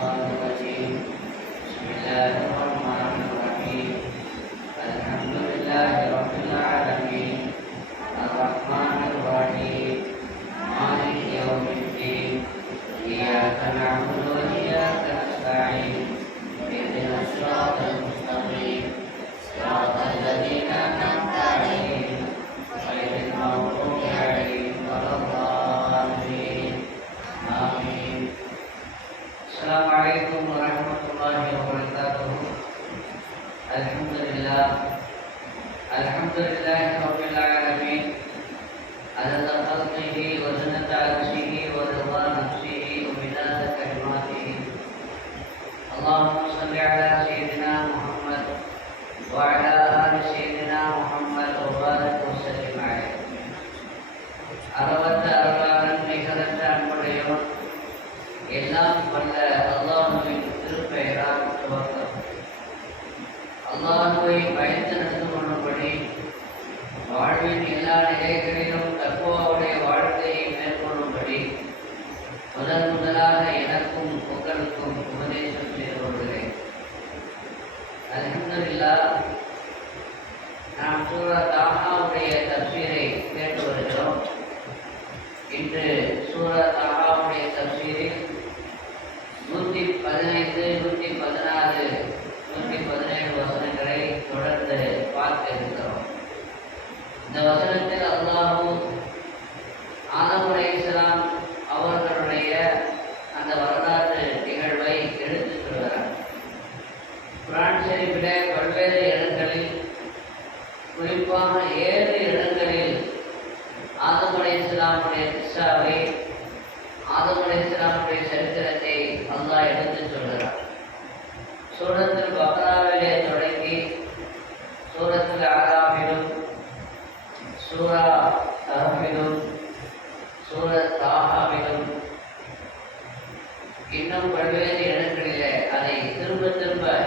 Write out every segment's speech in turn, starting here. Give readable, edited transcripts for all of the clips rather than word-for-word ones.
الشيطان الرجيم بسم الله الرحمن الرحيم الحمد لله رب العالمين الرحمن الرحيم مالك يوم الدين إياك نعبد وإياك نستعين اهدنا الصراط المستقيم صراط الذين أنعمت عليهم غير المغضوب عليهم ولا الضالين آمين. السلام عليكم ورحمة الله وبركاته. الحمد لله رب العالمين عدد خلقه وزنة عرشه ورضا نفسه ومداد كلماته. اللهم صل على سيدنا محمد وعلى آل سيدنا محمد وبارك وسلم عليه. அளவற்ற அருளாளன் நிகரற்ற அன்புடையவன் எல்லாம் வல்ல அல்லாஹ்வின் திருப்பெயரால் துவக்கம். அல்லாஹ்வை பயந்து நடந்து கொள்ளும்படி வாழ்வின் எல்லா நிலைகளிலும் தக்குவாவுடைய வாழ்க்கையை மேற்கொள்ளும்படி முதலாக எனக்கும் உங்களுக்கும் உபதேசம் செய்து கொள்கிறேன். அல்ஹம்துலில்லாஹ், நாம் சூரா தாஹாவுடைய தஃப்சீரை கேட்டு வருகிறோம். இன்று சூரா தாஹாவுடைய தஃப்சீரில் 115, 116, 117 வசனங்களை தொடர்ந்து பார்க்க இருக்கிறோம். இந்த வசனத்தில் அல்லாஹ் ஆதம் அலைஹிஸ்ஸலாம் அவர்களுடைய அந்த வரலாற்று நிகழ்வை எடுத்துச் சொல்கிறார். குர்ஆன் ஷரீஃபிலே பல்வேறு இடங்களில், குறிப்பாக 7 இடங்களில் ஆதம் அலைஹிஸ்ஸலாமுடைய கிஸ்ஸாவை, ஆதம் அலைஹிஸ்ஸலாமுடைய சரித்திரத்தை அல்லாஹ் எடுத்துச் சொல்கிறார். சூரத்துல் பக்ராவிலே தொடங்கி சூரத்துல் அராஃபிலும், சூரா கஹ்ஃபிலும், சூரத் தாஹாவிலும், இன்னும் பல்வேறு இடங்களிலே அதை திரும்ப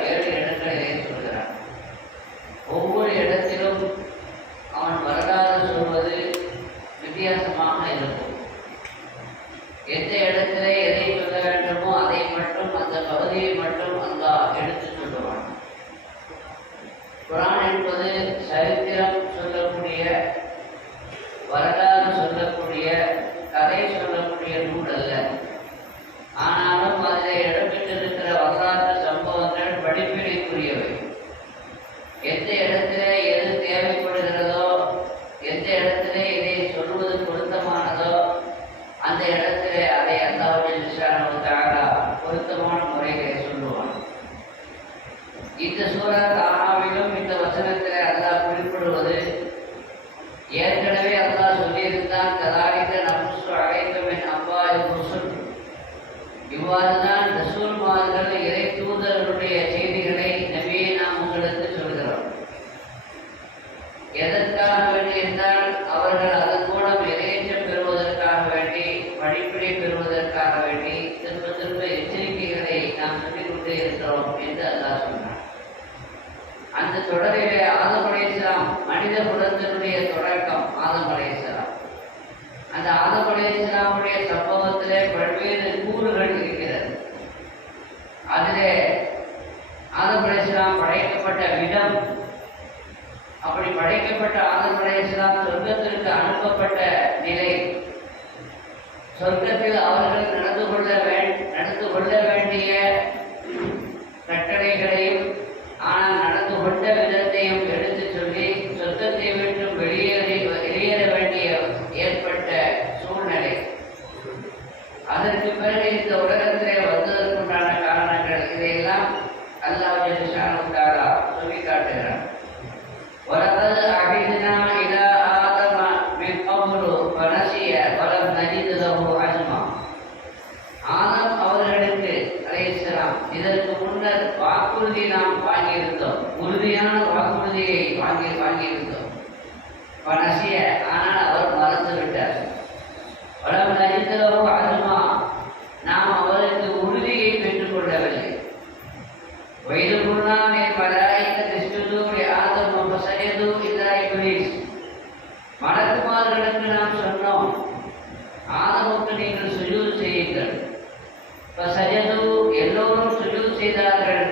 7 இடங்களிலே சொல்கிறார். ஒவ்வொரு இடத்திலும் அவன் வரலாறு சொல்வது வித்தியாசமாக இருக்கும். எந்த இடத்திலே எதை சொல்ல வேண்டுமோ அதை மட்டும், அந்த பகுதியை மட்டும் அல்லாஹ் எடுத்து சொல்லுவான். குர்ஆன் என்பது சரித்திரம் சொல்லக்கூடிய, வரலாறு சொல்லக்கூடிய, கதை சொல்லக்கூடிய நூல் அல்ல. ஆனாலும் அதில் இடம்பெற்றிருக்கிற வரலாற்று சம்பவங்கள் படிப்பினைக்குரியவை. எந்த இடத்திலே எது தேவைப்படுகிறதோ, எந்த இடத்திலே இதை சொல்வது பொருத்தமானதோ, அந்த இடத்திலே அதை அல்லாஹ் சுப்ஹானஹு வ தஆலா பொருத்தமான முறையிலே சொல்லுவான். இந்த சூரா தாஹாவிலும் இந்த வசனத்திலே அல்லாஹ் குறிப்பிடுவது, ஏற்கனவே அல்லாஹ் சொல்லியிருந்தான், கதாலிக நம்சு அலைக மின் அன்பாஇ ருசுல், இவ்வாறுதான் ரசூல்மார்கள், இறை தூதர்களுடைய செய்திகளை நபியே நாம் உங்களுக்கு சொல்கிறோம். எதற்காக வேண்டி என்றால், அவர்கள் அதன் மூலம் இறையச்சம் பெறுவதற்காக வேண்டி, படிப்பினை பெறுவதற்காக வேண்டி திரும்ப எச்சரிக்கைகளை நாம் சொல்லிக் கொண்டே இருக்கிறோம் என்று அல்லாஹ் சொன்னார். அந்த தொடரிலே ஆதம் அலைஹிஸ்ஸலாம், மனித குலத்தினுடைய தொடக்கம் ஆதம் அலைஹிஸ்ஸலாம். அந்த ஆதம் அலைஹிஸ்ஸலாமுடைய சம்பவத்திலே பல்வேறு கூறுகள் இருக்கிறது. அதிலே ஆதம் அலைஹிஸ்ஸலாம் படைக்கப்பட்ட விதம், அப்படி படைக்கப்பட்ட ஆதம் அலைஹிஸ்ஸலாம் சொர்க்கத்திற்கு அனுப்பப்பட்ட நிலை, சொர்க்கத்தில் அவர்கள் நடந்து கொள்ள வேண்டிய கட்டளைகளையும், ஆனால் நடந்து கொண்ட விதத்தையும் எடுத்து சொல்லி, சொர்க்கத்தை விட்டு வெளியேற வேண்டிய ஏற்பட்ட சூழ்நிலை, அதற்கு பிறகு இந்த உலகத்திலே வந்ததற்குண்டான காரணங்கள், இதையெல்லாம் அல்லாஹ் சுப்ஹானஹு வ தஆலா சொல்லி காட்டுகிறார். وَلَقَدْ عَهِدْنَا إِلَى آدَمَ مِنْ قَبْلُ فَنَسِيَ وَلَمْ نَجِدْ لَهُ عَزْمًا. ஆதம் அவர்களுக்கு அலைஹிஸ்ஸலாம் இதற்கு முன்னர் வாக்குறுதி நாம் வாங்கியிருந்தோம், உறுதியான வாக்குறுதியை வாங்கியிருந்தோம். ஃபனசிய, ஆனால் அவர் மறந்து விட்டார். வலம் நஜித் லஹு அஸ்மா, நாம் அவருக்கு உறுதியை பெற்றுக் கொள்ளவில்லை. வைது குர்னா மின் மலாயிகத்தி இஸ்ஜுது லிஆதம் ஃபஸஜது இல்லா இப்லீஸ், மலக்குமார்களுக்கு நாம் சொன்னோம், ஆதமுக்கு நீங்கள் சுஜூத் செய்யுங்கள். ஃபஸஜது, எல்லோரும் செய்தார்கள்.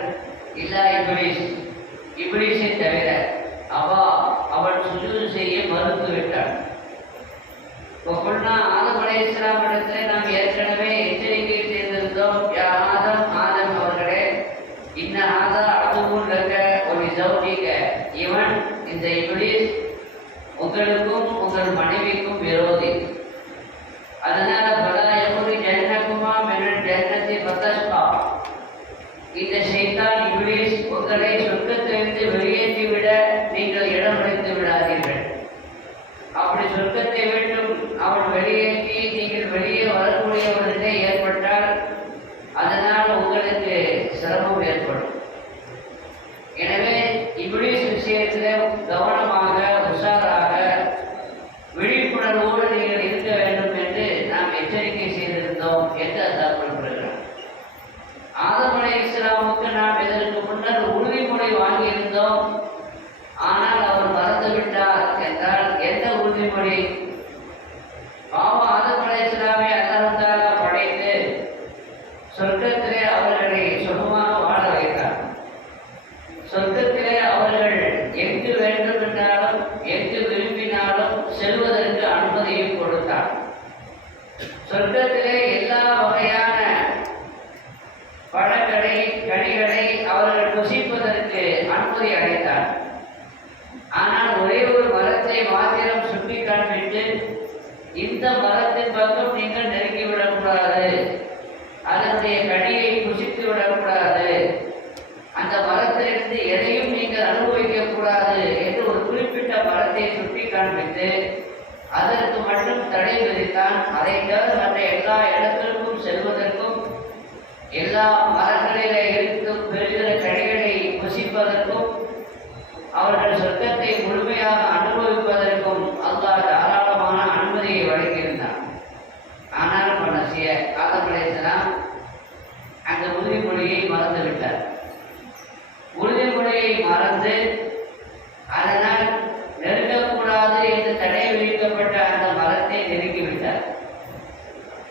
இல்லா இப்லீஸ், இப்லீஸை தவிர. அவன் சுஜூது செய்ய மறுத்து விட்டான். ஆதம் அலைஹிஸ்ஸலாம் இடத்திலே நாம் ஏற்கனவே எச்சரிக்கை செய்திருந்தோம். யா ஆதம், ஆதம் அவர்களே, இன்ன ஆதா அதுவும் லக ஒரு ஜௌஜிக, இவன் இந்த இப்லீஸ் உங்களுக்கும் உங்கள் மனைவிக்கும் விரோதி. அதனால பலா யகுரி ஜன்னகுமா மினல் ஜன்னதி ஃபதஷ்கா, இந்த ஷைத்தான் இப்லீஸ் உங்களை சொர்க்கத்திலிருந்து வெளியேற்றிவிட நீங்கள் இடமளித்து விடாதீர்கள். அப்படி சொர்க்கத்தை விட்டும் அவன் வெளியேற்றி நீங்கள் வெளியே வரக்கூடிய ஒரு நிலை ஏற்பட்டால் அதனால் உங்களுக்கு சிரமம் ஏற்படும். எனவே இப்லீஸ் விஷயத்தில் கவனமாக, உஷாராக, விழிப்புணர்வோடு நீங்கள் இருக்க வேண்டும் என்று நாம் எச்சரிக்கை செய்திருந்தோம் என்று அல்லாஹ் குறிப்பிடுகிறார். ஆதம் அலைஹிஸ்ஸலாமுக்கு நாம் இதற்கு முன்னர் உறுதிமொழி வாங்கியிருந்தோம். ஆனால் அவர் மறந்துவிட்டார் என்றால் என்ன உறுதிமொழி? ஆதம் அலைஹிஸ்ஸலாமை அல்லாஹ் தஆலா படைத்து சொர்க்கத்திலே அவர்களை சுகமாக வாழ வைத்தார். சொர்க்கத்திலே அவர்கள் எங்கு வேண்டும் என்றாலும் எங்கு விரும்பினாலும் செல்வதற்கு அனுமதியும் கொடுத்தார். சொர்க்கத்திலே எல்லா வகையான பழங்களை, கனிகளை அவர்கள் புசிப்பதற்கு அனுமதி அளித்தார். ஆனால் ஒரே ஒரு மரத்தை மாத்திரம் சுட்டி காண்பித்து, இந்த மரத்தின் பக்கம் நீங்கள் நெருங்கிவிடக்கூடாது, அதனுடைய கனியை புசித்து விடக்கூடாது, அந்த மரத்திலிருந்து எதையும் நீங்கள் அனுபவிக்க கூடாது என்று ஒரு குறிப்பிட்ட மரத்தை சுட்டி காண்பித்து அதற்கு மட்டும் தடை விதித்தான். அதை தவிர மற்ற எல்லா இடத்திற்கும் செல்வதற்கும், எல்லா மரங்களிலே இருக்கும் பெறுகிற கனிகளை புசிப்பதற்கும், அவர்கள் சொர்க்கத்தை முழுமையாக அனுபவிப்பதற்கும் அல்லாஹ் தாராளமான அனுமதியை வழங்கியிருந்தார். ஆனால் மனசிய ஆதம் அலைஹிஸ்ஸலாம் அந்த உறுதிமொழியை மறந்துவிட்டார். உறுதிமொழியை மறந்து அதனால் நெருங்கக்கூடாது என்று தடை விதிக்கப்பட்ட அந்த மரத்தை நெருங்கிவிட்டார்.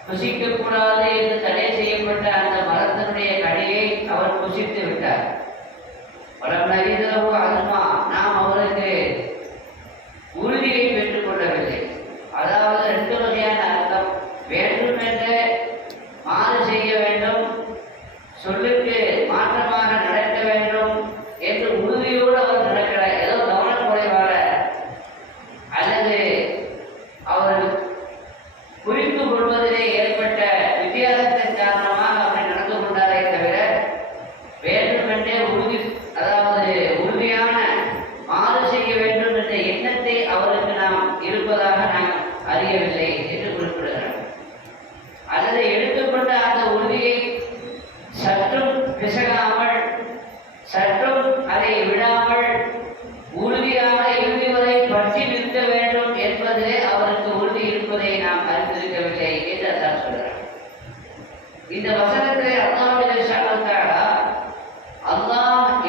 புசிக்கக்கூடாது என்று தடை செய்யப்பட்ட அந்த மரத்தினுடைய கனியை அவர் புசித்து விட்டார். அதுமா நாம் அவருக்கு உறுதியை பெற்றுக் கொள்ளவில்லை. அதாவது ரெண்டு வகையான அர்த்தம். வேண்டும் என்று மாறு செய்ய வேண்டும், சொல்லுக்கு மாற்றமாக நடக்க வேண்டும் என்று உறுதியோடு அவர் நடக்கிற ஏதோ கவனக்குறைவாக அல்லது அவர் புரிந்து கொள்வதிலே ஏற்பட்ட வித்தியாசத்தின் காரணமாக அப்படி நடந்து கொண்டாரே தவிர வேண்டுமென்றே அதாவது உறுதியான மாறு செய்ய வேண்டும் என்ற எண்ணத்தை அவருக்கு நாம் இருப்பதாக நாம் அறியவில்லை என்று குறிப்பிடுகிறார். அல்லது எடுத்துக்கொண்ட அந்த உறுதியை சற்றும் பிசகாமல், சற்றும் அதை விடாமல் உறுதியாக இறுதி வரை பற்றி நிற்க வேண்டும் என்பதிலே அவருக்கு உறுதி இருப்பதை நாம் அறிந்திருக்கவில்லை என்று அல்லாஹ் சொல்கிறார். இந்த வசனத்திலே அல்லாஹ்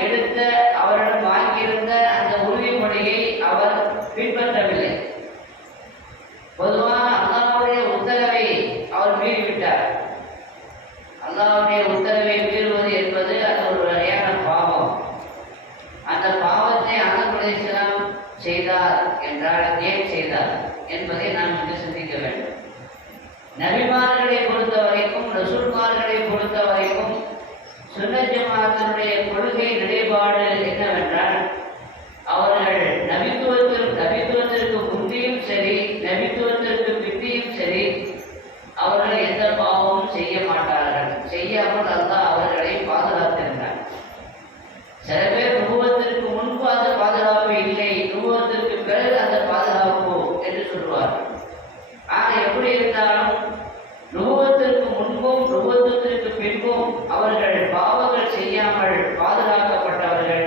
எடுத்த அவரிடம் வாங்கியிருந்த அந்த உறுதிமொழியை அவர் பின்பற்றவில்லை. பொதுவாக அல்லாஹ்வுடைய உத்தரவை அவர் மீறிவிட்டார். அல்லாஹ்வுடைய உத்தரவை மீறுவது என்பது அது ஒரு வகையான பாவம். அந்த பாவத்தை ஆதம் அலைஹிஸ்ஸலாம் செய்தார் என்றால் ஏன் செய்தார் என்பதை நாம் இங்கு சிந்திக்க வேண்டும். நபிமார்களை பொறுத்த வரைக்கும், ரசூல்மார்களை பொறுத்த வரைக்கும் சுன்னத் ஜமாஅத்தினுடைய கொள்கை நிலைப்பாடு என்னவென்றால், அவர்கள் நபித்துவத்திற்கு முந்தியும் சரி, நபித்துவத்திற்கு பிந்தியும் சரி, அவர்கள் எந்த பாவமும் செய்ய மாட்டார்கள். செய்யாமல் அல்லாஹ் அவர்களை பாதுகாத்திருந்தார். சில பேர் நுபுவத்திற்கு முன்பு அந்த பாதுகாப்பு இல்லை, நுபுவத்திற்கு பிறகு அந்த பாதுகாப்பு என்று சொல்வார்கள். ஆனால் எப்படி இருந்தாலும் நுபுவத்திற்கு முன்பும் நுபுவத்திற்கு பின்பும் அவர்கள் பாவங்கள் செய்யாமல் பாதுகாக்கப்பட்டவர்கள்.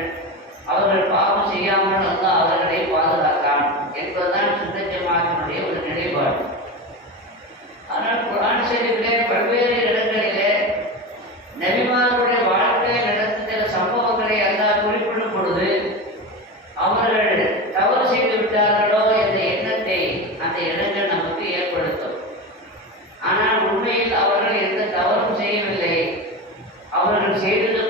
அவர்கள் பாவம் செய்யாமல் அல்லாஹ் அவர்களை பாதுகாத்தான் என்பதுதான் சுன்னத் ஜமாஅத்தினுடைய ஒரு நிலைப்பாடு. ஆனால் குர்ஆன் ஷரீஃபிலே பல்வேறு இடங்களிலே நபிமார்களுடைய வாழ்க்கை நடந்த சம்பவங்களை அல்லாஹ் குறிப்பிடும் பொழுது அவர்கள் தவறு செய்து விட்டார்களோ என்ற எண்ணத்தை அந்த இடங்கள் நமக்கு ஏற்படுத்தும். ஆனால் உண்மையில் அவர்கள் எந்த தவறும் செய்யவில்லை. அவர்கள் செய்தது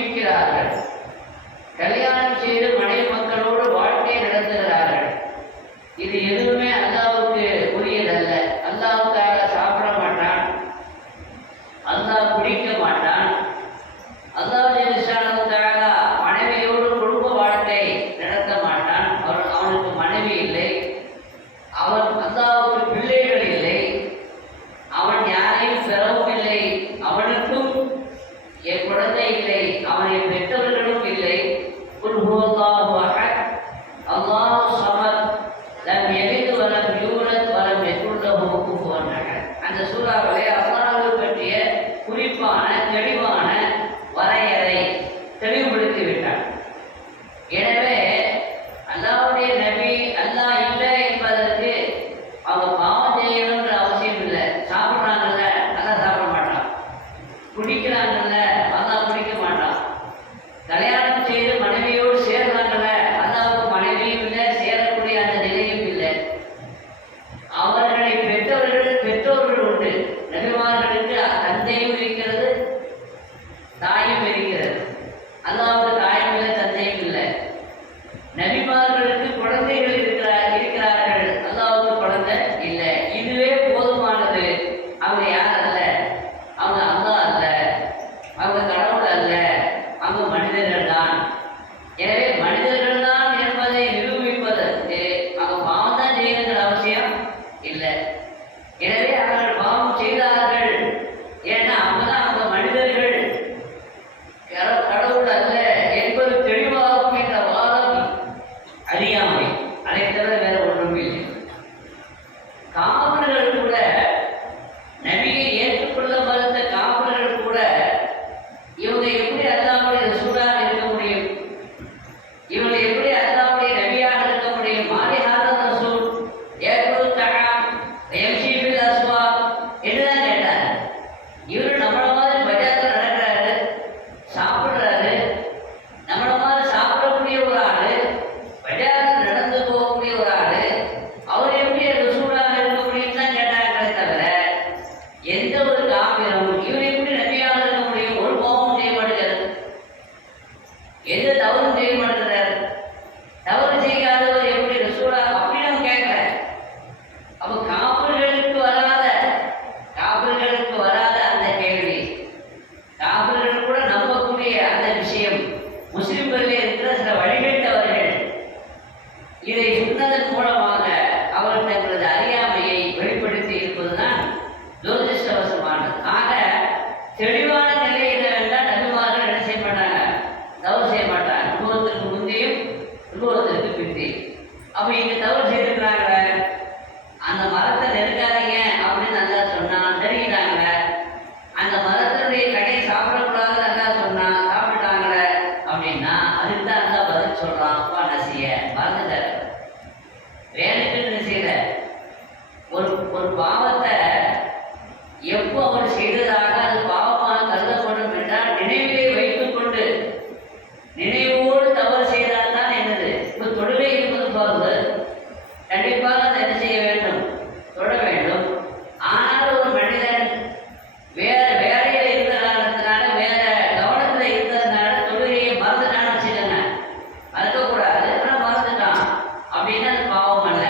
குடிக்கிறார்கள், கல்யாணம் செய்து மனைவி மக்களோடு வாழ்க்கையை நடத்துகிறார்கள். இது எதுவுமே அல்லாஹ்வுக்கு உரியதல்ல. அல்லாஹ்வுக்காக சாப்பிட மாட்டான், அல்லாஹ் குடிக்க மாட்டான். அல்லாஹ் ஜல்லுஷானுக்காக மனைவியோடு குடும்ப வாழ்க்கை நடத்த மாட்டான். அவனுக்கு மனைவி இல்லை, அவன் அல்லாஹ்வுக்கு பிள்ளைகள் இல்லை, அவன் யாரையும் பெறவும் இல்லை, அவனுக்கும் என் குழந்தை இல்லை, அவனை பெற்றவர்களும் இல்லை. குல் ஹுவல்லாஹு அஹத் அல்லாஹு ஸமத் லம் யலித் வலம் யூலத் வலம் யகுல் லஹு குஃபுவன் அஹத். அந்த சூறாவிலே அல்லாஹ்வை பற்றிய குறிப்பான தெளிவான வரையறை தெளிவுபடுத்தி விட்டார். எனவே அல்லாஹ்வுடைய நபி அல்லாஹ் இல்லை என்பதற்கு அவங்க பாவம் செய்யணுன்ற அவசியம் இல்லை. சாப்பிட்றாங்கல்ல, அல்லாஹ் சாப்பிட மாட்டான். குடிக்கிறாங்கல்ல, அல்லாஹ் குடிக்க மாட்டான். கல்யாணம் செய்து மனைவியோடு சேர்றாங்கல்ல, அல்லாஹ்வுக்கு மனைவியும் இல்லை, சேரக்கூடிய அந்த நிலையும் இல்லை. அவர்களை பெற்றோர்கள் உண்டு. நபிமார்களுக்கு தந்தையும் இருக்கிறது, தாயும் இருக்கிறது. அல்லாஹ்வுக்கு தாயும் இல்லை, தந்தையும் இல்லை. நபிமார்களுக்கு குழந்தைகள் இருக்கிறார்கள், அல்லாஹ்வுக்கு குழந்தை இல்லை. இதுவே போதுமானது. அவங்க யார் அல்ல, அவங்க அல்லாஹ் அல்ல, அவங்க கடவுள் அல்ல, அவங்க மனிதர்கள் தான். எனவே மனிதர்கள் தான் என்பதை நிரூபிப்பதற்கு அவங்க பாவம் தான் செய்யணுங்கிற அவசியம் இல்லை. எனவே அவர்கள் பாவம் செய்தார்கள், ஏன்னா அவங்க மனிதர்கள், கடவுள் அல்ல என்பது தெளிவாகும் என்ற வாதம் அறியாமை. அதை தவிர வேற ஒன்றும் இல்லை. காவலர்கள் கூட, நபியை ஏற்றுக்கொள்ள மறுத்த காவலர்கள் கூட, இவங்க எப்படி அல்லாஹ்வுடைய ரசூலாக இருக்க முடியும், இவங்க எப்படி அல்லாஹ்வுடைய நபியாக இருக்க முடியும்? மாலிஹாத ரசூல் ஏகுல் தஆம் யம்ஷி பில் அஸ்வாக் என்னதான் கேட்டார். இவரு நம்மள மாதிரி பஜார்ல நடக்கிறாரு, சாப்பிடுறாரு, நம்மள மாதிரி சாப்பிடக்கூடிய ஒரு ஆளு, பஜார்ல நடந்து போகக்கூடிய ஒரு ஆளு, அவர் எப்படி ரசூலாக இருக்க முடியும் தான் கேட்டாங்களே தவிர எந்த ஒரு காபிரும் இவர் எப்படி நபியாக இருக்க முடியும்? ஒரு பாவமும் செய்ய மாட்டேங்கிறார், எந்த தவறும் செய்ய மாட்டேங்கிறார். தவறு செய்யாதவர் எப்படி ரசூலா அப்படின்னு கேட்கல. அப்ப காபிர்களுக்கு வராத அந்த கேள்வி, காபிர்கள் கூட நம்பக்கூடிய அந்த விஷயம், முஸ்லிம்களில் இருக்கிற சில வழிகட்டவர்கள் இதை சொன்னதன் மூலமாக அவர் தங்களது அறியாமையை வெளிப்படுத்தி இருப்பதுதான் துரதிருஷ்டவசமானது. ஆக தெளிவான நிலையில் வேண்டாம், நபிமார்கள் என்ன செய்ய மாட்டாங்க, தவறு செய்ய மாட்டாங்க. அனுபவத்திற்கு முந்தையும் அனுபவத்திற்கு பிந்தையும். அப்ப இங்க தவறு செய்திருக்கிறாங்களே, அந்த மரத்தை நெருங்காதீங்க அப்படின்னு நல்லா சொன்னா நெருங்கிட்டாங்க. அந்த மரத்தினுடைய கடையை சாப்பிடக்கூடாது நல்லா சொன்னா சாப்பிட்டாங்களே அப்படின்னா அதுக்கு தான் நல்லா பதில் சொல்றான். அப்பா நசிய மறந்துட்டாரு, வேணுக்குன்னு செய்யல. ஒரு பாவத்தை எப்போ அவர் செய்ததாக அது பாவமாக கருதப்படும் என்றால் நினைவிலே வைத்துக் கொண்டு நினைவோடு தவறு செய்தால் தான் என்னது. இப்போ தொழுகை என்பது பாருங்க, கண்டிப்பாக அதை என்ன செய்ய வேண்டும், தொழ வேண்டும். ஆனால் ஒரு மனிதன் வேலையில இருந்த காரணத்தினால, வேற கவனத்தில் இருந்ததுனால தொழுகையை மறந்துட்டான்னு வச்சுக்கோங்க, மறக்கக்கூடாது, ஆனால் மறந்துட்டான் அப்படின்னா அது பாவம் அல்ல.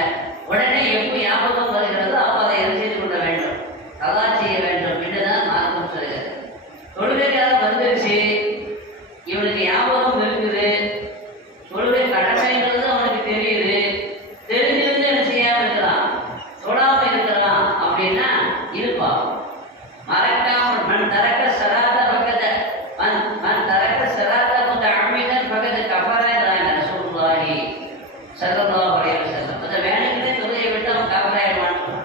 உடனே எப்போ ஞாபகம் வருகிறதோ அப்போ அதை என்ன செய்து கொள்ள வேண்டும், கதா செய்ய வேண்டும் என்றுதான் மார்க்கம் சொல்கிறது. தொழுகைக்காக வந்துருச்சு, இவனுக்கு ஞாபகம் இருக்குது, தொழுகை கடமைங்கிறது அவனுக்கு தெரியுது, தெரிஞ்சிருந்து என்ன செய்யாம இருக்கலாம், தொடாம இருக்கலாம் அப்படின்னா இருப்பா. மறக்காமல் மண் தரக்க சராத பக்கத்தை மண் தரக்க சராத முத்தஅம்மிதன் பக்கத்து கஃபராயிராங்க ரசூலுல்லாஹி ஸல்லல்லாஹு அலைஹி வஸல்லம். அந்த வேணுக்குனே தொழுகையை விட்டு அவன் கஃபராயிடுவான்னு.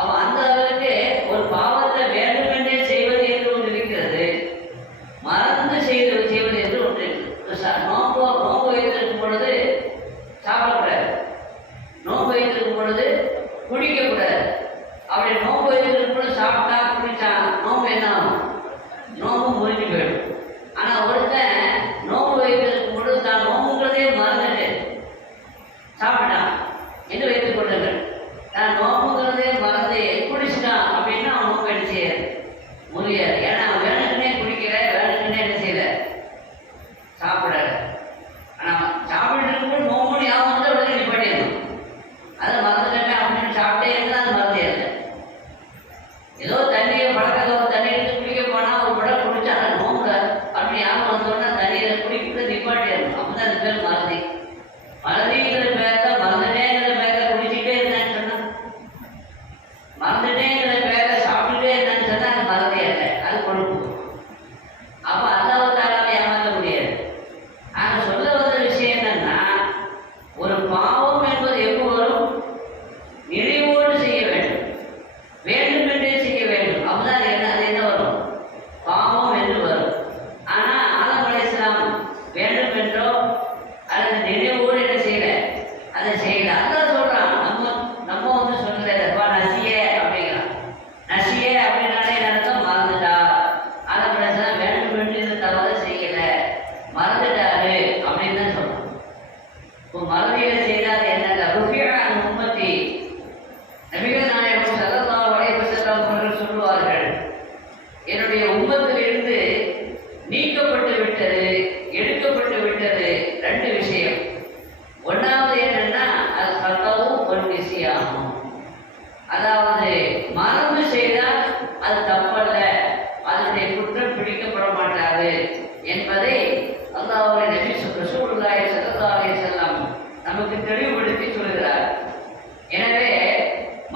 அவன் அந்த அளவுக்கு ஒரு பாவத்தை வேண்டுமென்றே செய்வது என்று ஒன்று இருக்கிறது, மறந்து செய்வது என்று ஒன்று. நோம்பு வைத்திருக்கும் பொழுது சாப்பிடக்கூடாது, நோம்பு வைத்திருக்கும் பொழுது குடிக்கக்கூடாது. அப்படி நோம்பு வைத்திருக்கும் பொழுது சாப்பிட்டா குடிச்சா நோம்பு என்ன ஆகும், நோம்பு முறிஞ்சு போயிடும். ஆனால் ஒருத்தன் நோம்பு வைத்திருக்கும் பொழுது தான் நோம்புங்கிறதே மறந்துட்டு சாப்பிட்டான் என்று வைத்துக் கொள்ளுங்கள். நான் நோம்புங்கிறதே மறந்து குடிச்சிட்டான் அப்படின்னா அவன் நோம்பு என்ன செய்யாது, முடியாது. ஏன்னா அவன் வேணுக்குன்னே குடிக்கிற, வேணுக்குன்னே என்ன செய்யல, என்னுடைய உம்மத்திலிருந்து நீக்கப்பட்டு விட்டது, எடுக்கப்பட்டு விட்டது. ரெண்டு விஷயம். ஒன்றாவது என்னன்னா அது சத்தவும் ஒரு விஷயம். அதாவது மறந்து செய்தால் அது தப்பல்ல, அதனுடைய குற்றம் பிடிக்கப்பட மாட்டாது என்பதை அல்லாஹ்வுடைய நபி ரசூலுல்லாஹி ஸல்லல்லாஹு அலைஹி வஸல்லம் நமக்கு தெளிவுபடுத்தி சொல்கிறார். எனவே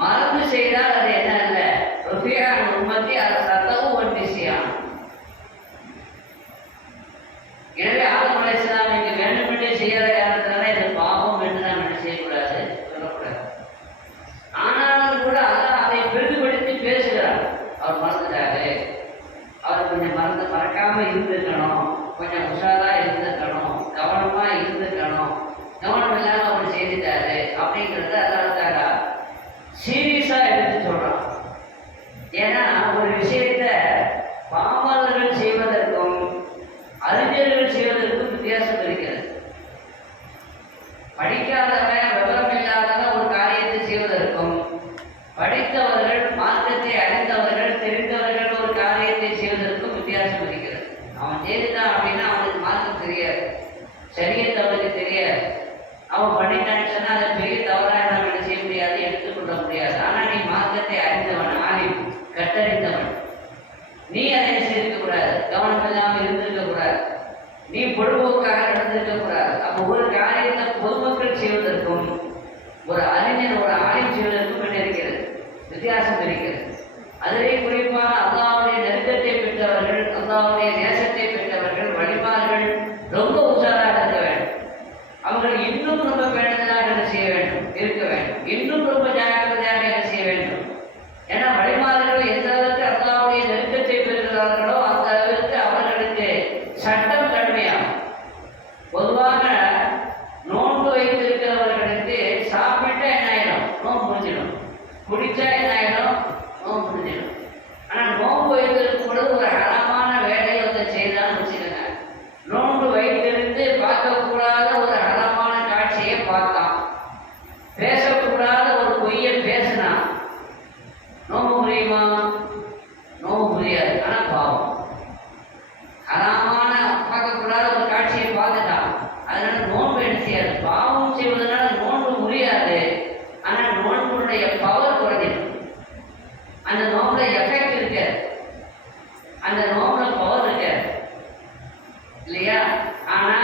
மறந்து செய்தால் அது என்ன அல்ல, ருஃபியான் உம்மத்தி அது சத்தவும் ஒரு விஷயம். எனவே ஆதம் அலைஹிஸ்ஸலாம் நீங்க வேண்டுமென்றே செய்யாத காரணத்தினால இது பாவம் என்று நாம் என்ன செய்யக்கூடாது, சொல்லக்கூடாது. ஆனாலும் கூட அல்லாஹ் அதை பெரிதுபடுத்தி பேசுகிறார். அவர் மறந்துட்டாரு, அவர் கொஞ்சம் மறக்காம இருந்துக்கணும், கொஞ்சம் உஷாரா இருந்துக்கணும், கவனமா இருந்துக்கணும், கவனம் இல்லாம அவர் செய்துட்டாரு அப்படிங்கிறத அல்லாஹ் சீரியஸா எடுத்து சொல்றான். ஏன்னா ஒரு விஷயத்த பாமரர்கள் செய்வதற்கும் அறிஞர்கள் செய்வதற்கும் வித்தியாசம் இருக்கிறது. படிக்காதவன் விவரம் இல்லாதவன் ஒரு காரியத்தை செய்வதற்கும், படித்தவர்கள் மார்க்கத்தை அறிந்தவர்கள் தெரிந்தவர்கள் ஒரு காரியத்தை செய்வதற்கும் வித்தியாசம் இருக்கிறது. அவன் செய்துட்டான் அப்படின்னா அவனுக்கு மார்க்கம் தெரியாது, சரியத்தை அவனுக்கு தெரியாது. அவன் பண்ணிட்டான்னு சொன்னா அதை பெரிய தவறாக நம்ம என்ன செய்ய முடியாது, எடுத்துக்கொள்ள முடியாது. ஆனா நீ மார்க்கத்தை அறிந்தவன், ஆலிம், கற்றறிந்தவன், நீ அதை செய்திருக்க கூடாது, கவனம் இல்லாமல் இருந்திருக்க கூடாது, நீ பொழுதுபோக்காக நடந்திருக்க கூடாது. அப்போ ஒரு காரியத்தை பொதுமக்கள் செய்வதற்கும் ஒரு அறிஞர் ஒரு ஆலிம் செய்வதற்கும் என்ன இருக்கிறது, வித்தியாசம் இருக்கிறது. அதிலே குறிப்பாக அல்லாஹ்வுடைய நெருக்கத்தை பெற்றவர்கள், அல்லாஹ்வுடைய நேசத்தை பெற்றவர்கள், வழிமார்கள் ரொம்ப உஷாராக இருக்க வேண்டும். அவர்கள் இன்னும் ரொம்ப பேணுதலாக என்ன செய்ய வேண்டும், இருக்க வேண்டும். இன்னும் ரொம்ப ஜாக்கிரதையாக என்ன செய்ய வேண்டும். ஏன்னா வழிமார்கள் எந்த அளவுக்கு அல்லாஹ்வுடைய நெருக்கத்தை பெறுகிறார்களோ அந்த அளவுக்கு அவர்களுக்கு சட்டம் கடுமையாகும். பொதுவாக நோன்பு வைத்திருக்கிறவர்களுக்கு சாப்பிட்டா என்ன ஆயிடும், நோன்பு முடிஞ்சிடும். குடிச்சா என்ன ஆயிடும், நோன்பு முடிஞ்சிடும். ஆனால் நோன்பு வைத்திருக்கும் பொழுது ஒரு ஹராமான வேலையை வந்து செய்தான்னு வச்சுக்கோங்க, நோன்பு வைத்திருந்து பார்க்கக்கூடாத ஒரு ஹராமான காட்சியை பார்த்தான், பேசக்கூடாத ஒரு பொய்யை பேசினா நோன்பு முடியுமா? நோன்பு முடியாது. ஆனால் பாவம். ஹராமான பார்க்கக்கூடாத ஒரு காட்சியை பார்த்துட்டான், அதனால நோன்பு என்ன செய்யாது, பாவம் செய்வதனால நோன்பு முடியாது. ஆனால் நோன்புடைய பவர் குறைஞ்சிடும். அந்த நோம்புல எஃபெக்ட் இருக்காது, அந்த நோம்புல பவர் இருக்காது இல்லையா? ஆனா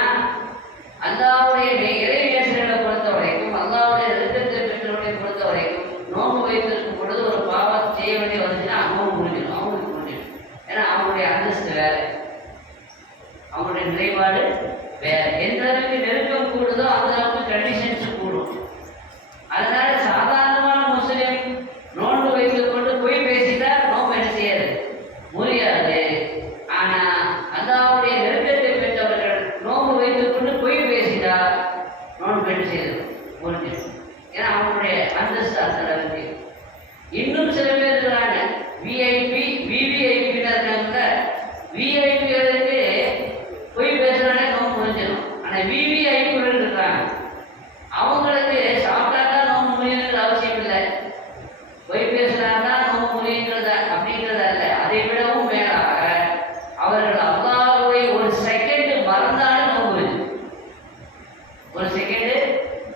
அல்லாஹ்வுடைய இறைநேசர்களை பொறுத்த வரைக்கும், அல்லாஹ்வுடைய நெருக்கத்தை பெற்றவர்களை பொறுத்த வரைக்கும், நோம்பு வைத்திருக்கும் பொழுது ஒரு பாவம் செய்ய வேண்டிய வந்துச்சுன்னா அவனும் முடிஞ்சிடும், அவங்களுக்கு முடிஞ்சிடும். ஏன்னா அவங்களுடைய அந்தஸ்து வேற, அவங்களுடைய நிலைப்பாடு வேற. எந்த அளவுக்கு நெருக்கம் கூடுதோ அந்த அளவுக்கு கண்டிஷன்ஸ் கூடும். அதனால சாதாரணமான முஸ்லிம் நோன்பு வைத்துக் கொண்டு போய் பேசிட்டா நோன்பு என்ன செய்யாது, முடியாது. ஆனா அல்லாஹ்வுடைய நெருக்கத்தை பெற்றவர்கள் நோன்பு வைத்துக் கொண்டு போய் பேசிட்டா நோன்பு என்ன செய்யாது, முடிஞ்சிடும். ஏன்னா அவங்களுடைய அந்தஸ்து அந்த அளவுக்கு. இன்னும் சில பேர் இருக்கிறாங்க விஐபி விவிஐபின்னு. விஐபிகளுக்கு போய் பேசுறானே நோன்பு முடிஞ்சிடும். ஆனா விவிஐபிகள் இருக்கிறாங்க, அவங்களுக்கு சாப்பிட்டாக்கா நோன்பு முடியுங்கிற அவசியம் இல்லை, போய் பேசுறாதான் நோன்பு முடியுங்கிறத அப்படிங்கிறது அல்ல. அதை விடவும் மேலாக அவர்கள் அல்லாஹ்வை ஒரு செகண்ட் மறந்தாலும் நோன்பு முடியும். ஒரு செகண்ட்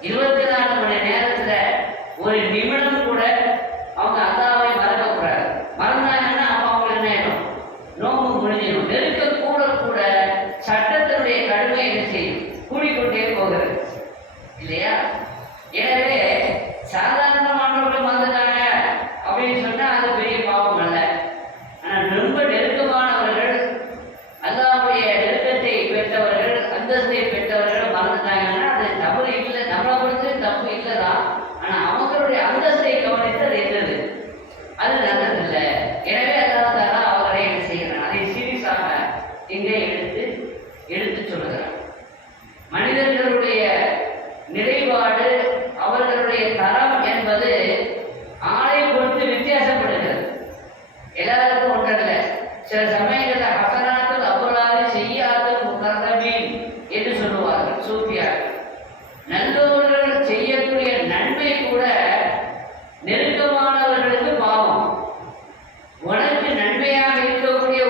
24 மணி நேரத்துல ஒரு நிமிடம் கூட அவங்க அல்லாஹ்வை மறக்கக்கூடாது. மறந்தாங்கன்னா அப்போ அவங்களுக்கு என்ன ஆயிடும், நோன்பு முடிஞ்சிடும். நெருக்க கூட கூட சட்டத்தினுடைய கடுமை என்ன செய்யும், கூடிக்கொண்டே போகிறது இல்லையா? எனவே சாதாரணமானவர்கள் வந்துட்டாங்க அப்படின்னு சொன்னா அது பெரிய பாவம் அல்ல. ஆனால் ரொம்ப நெருக்கமானவர்கள், அல்லாஹ்வுடைய நெருக்கத்தை பெற்றவர்கள், அந்தஸ்தை பெற்றவர்கள் மறந்துட்டாங்கன்னா அது தவறு இல்லை, நம்மளை பொறுத்து தப்பு இல்லைதான். ஆனால் அவங்களுடைய அந்தஸ்தை கவனித்து அது என்னது, அது நல்லதில்லை. எனவே அல்லாஹ் அவர்களை என்ன செய்கிறான், அதை சீரியஸாக இங்கே எடுத்து சொல்லுகிறார். மனிதர்களுடைய நிலைப்பாடு, அவர்களுடைய தரம் என்பது ஆளை பொறுத்து வித்தியாசப்படுகிறது. எல்லாருக்கும் ஒன்றல்ல. சில சமயங்களில் ஹசனாத்துல் அபுராரி செய்யாத்துல் முகர்ரபீன் என்று சொல்லுவார்கள் சூஃபியார்கள். நல்லவர்கள் செய்யக்கூடிய நன்மை கூட நெருக்கமானவர்களுக்கு பாவம். உனக்கு நன்மையாக இருக்கக்கூடிய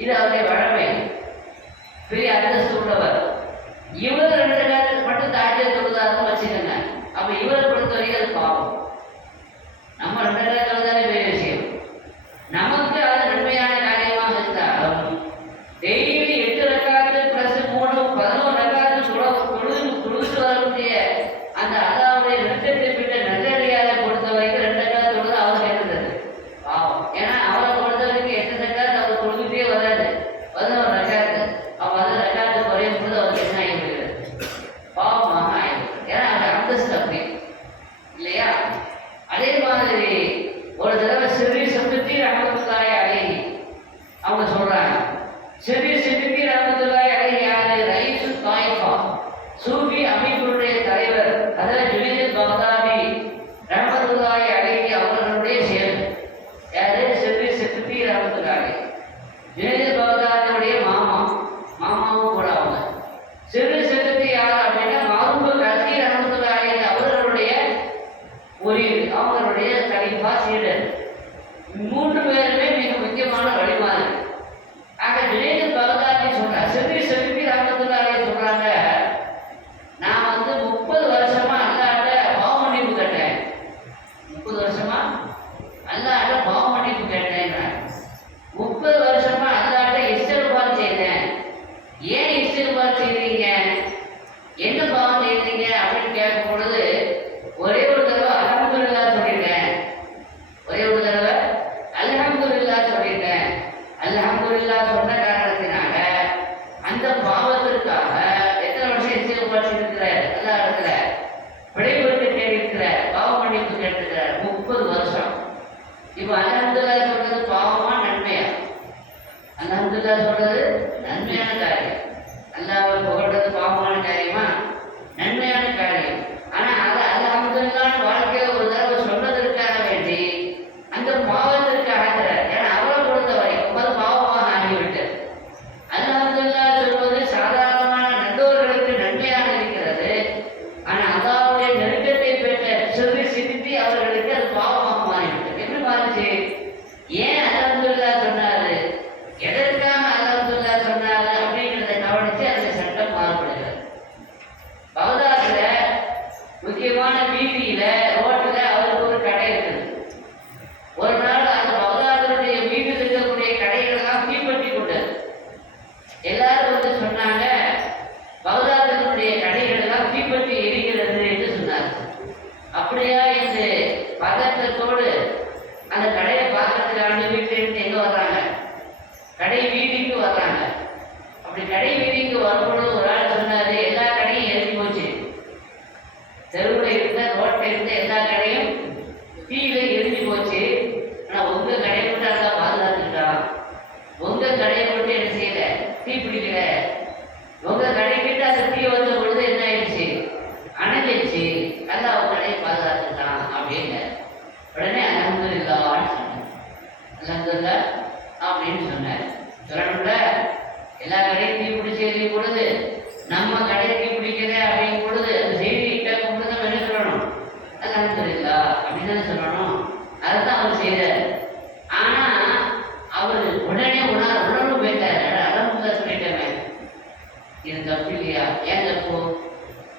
இது அவருடைய வழமை, பெரிய அந்தஸ்து உள்ளவர். இவர் 2 ரக்காத் மட்டும் தாஜ்ஜத் தொழுதாருன்னு வச்சுக்கோங்க. அப்ப இவரை பொறுத்த வரைக்கும் அது பாவம். நம்ம 2 ரக்காத் தொழுதாலே பெரிய விஷயம். நமக்கு அது நன்மையான காரியமாக இருந்தாலும் டெய்லி 8 ரக்காத்து பிளஸ் 3 11 ரக்காத்து தொழுது வரக்கூடிய அந்த அல்லாஹ்வுடைய நெருக்கத்தை பெற்ற நல்லடியாரை பொறுத்த வரைக்கும் 2 ரக்காத் தொழுது அவர் கேட்டது பாவம். ஏன்னா அவரை பொறுத்த வரைக்கும் 8 ரக்காத் அவர் தொழுதுட்டே வராது, 11 ரக்காத்து. அப்ப 11 ரக்காத்து குறையும் பொழுது அவருக்கு என்ன ஆகிவிடுகிறது? பாவமாக ஆகிவிடுகிறது. ஏன்னா அவர் அந்தஸ்து அப்படி இல்லையா? அதே மாதிரி ஒரு தடவை சிறுவி சம்பத்தி ரஹ்மத்துல்லாஹி அலைஹி அவங்க சொல்றாங்க, சிறுவி சம்பத்தி ரஹ்மத்துல்லாஹி அலைஹி யாரு? ரைசு தாயிஃபா சூஃபி அமைப்புடைய தலைவர் ஹஜ்ரத் ஜுனைத் பக்தாதி ரஹ்மத்துல்லாஹி அலைஹி அவர்களுடைய சேர்ந்து யாரு? சிறுவி சம்பத்தி ரஹ்மத்துல்லாஹி ஜுனைத் பக்தாதியுடைய மாமாவும் கூட அவங்க. சிறுவி சம்பத்தி யார் அப்படின்னா மாரூஃப் கல்கி ரஹ்மத்துல்லாஹி அலைஹி அவர்களுடைய அவங்களுடைய கலிஃபா சீடர். 3 பேருமே மிக முக்கியமான வழிமாறு. ஆக ஜுனைத் பக்தாதி சொல்றாங்க, சிறுவி ரஹ்மத்துல்லாஹி அலைஹி சொல்றாங்க, நான் 30 வருஷமா அல்லாஹ்ட்ட பாவ மன்னிப்பு கேட்டேன். 30 வருஷமா அல்லாஹ்ட்ட பாவ மன்னிப்பு கேட்டேன். 30 வருஷமா அல்லாஹ்ட்ட இஸ்திக்பார் செய்தேன். ஏன் இஸ்திக்பார் செய்றீங்க? என்ன பாவம் செய்றீங்க அப்படின்னு கேட்கும் பொழுது ஒரே ஒரு தடவை அல்ஹம்துலில்லாஹ் சொல்லிட்டேன். ஒரே ஒரு தடவை அல்ஹம்துலில்லாஹ் சொல்லிட்டேன். அல்ஹம்துலில்லாஹ் சொன்ன காரணத்தினால அந்த பாவத்திற்காக எத்தனை வருஷம் இஸ்திக்பார் செய்திருக்கிறார்? அல்லாஹ் இடத்துல விடைபெற்று கேட்டிருக்கிறார், பாவ மன்னிப்பு கேட்டிருக்கிறார் 30 வருஷம். இப்போ அல்ஹம்துலில்லாஹ் சொல்றது பாவமா நன்மையா? அல்ஹம்துலில்லாஹ் சொல்றது நன்மையான காரியம். அல்லாஹ்வை புகழ்றது பாவமான காரியமா? நன்மையான காரியம். ஆனா அதை அல்ஹம்துலில்லாஹ் வாழ்க்கையில ஒரு தடவை சொன்னதற்காக வேண்டி அந்த பாவத்திற்காக, ஏன்னா அவரை பொறுத்த வரைக்கும் அது பாவமாக ஆகிவிட்டது. அல்ஹம்துலில்லாஹ் சொல்வது சாதாரணமான நல்லோர்களுக்கு நன்மையாக இருக்கிறது. ஆனா அல்லாஹ்வுடைய நெருக்கத்தை பெற்ற சிறுவி சித்தி அவர்களுக்கு அது பாவமாக மாறிவிட்டது. எப்படி மாறிச்சு? ஏன் அல்ஹம்துலில்லாஹ் சொன்னாரு, எதற்காக அல்ஹம்துலில்லாஹ் சொன்னாரு அப்படிங்கிறத கவனிச்சு அந்த சட்டம் மாறுபடுகிறது. பகதாதுல முக்கியமான வீதியில ரோட்ல அவருக்கு ஒரு கடை இருக்குது. ஒரு நாள் அந்த பகதாதுடைய வீட்டில் இருக்கக்கூடிய கடைகள் எல்லாம் தீப்பற்றி கொண்டது. எல்லாரும் சொன்னாங்க, பகதாதுடைய கடைகள் எல்லாம் தீப்பற்றி எரிகிறது என்று சொன்னாங்க. அப்படியா என்று பதற்றத்தோடு அந்த கடையை பார்க்கறதுக்கான வீட்டில் இருந்து எங்க வர்றாங்க? கடை வீதிக்கு வர்றாங்க. அப்படி கடை வீதிக்கு வரும்பொழுது ஒரு ஆள் சொன்னாரு, எல்லா கடையும் எரிஞ்சு போச்சு. தெருவில் இருந்த ரோட்டில் இருந்த எல்லா கடையும் தீயில எரிஞ்சு போச்சு. ஆனா உங்க கடையை மட்டும் நல்லா பாதுகாத்துக்கிட்டான். உங்க கடையை மட்டும் என்ன செய்யல, தீ பிடிக்கல. உங்க கடைக்கிட்ட அந்த தீ வந்த பொழுது என்ன ஆயிடுச்சு? அணைஞ்சிடுச்சு. நல்லா உங்க கடையை பாதுகாத்துக்கிட்டான் அப்படின்னு உடனே அல்ஹம்துலில்லாஹ் சொன்னார். அல்ஹம்துலில்லாஹ் அப்படின்னு சொன்னார். சொல்லணும்ல, எல்லா கடையும் தீ பிடிச்சி எரியும் பொழுது நம்ம கடை தீ பிடிக்கல அப்படிங்கும் பொழுது அந்த செய்தி கேட்கும் பொழுது நம்ம என்ன சொல்லணும்? அல்ஹம்துலில்லாஹ் அப்படின்னு சொல்லணும். அதுதான் அவர் செய்தார். ஆனா அவர் உடனே உணர்வு போயிட்டார். அல்ஹம்துலில்லாஹ் சொல்லிட்டேன், இது தப்பு இல்லையா? ஏன் தப்பு?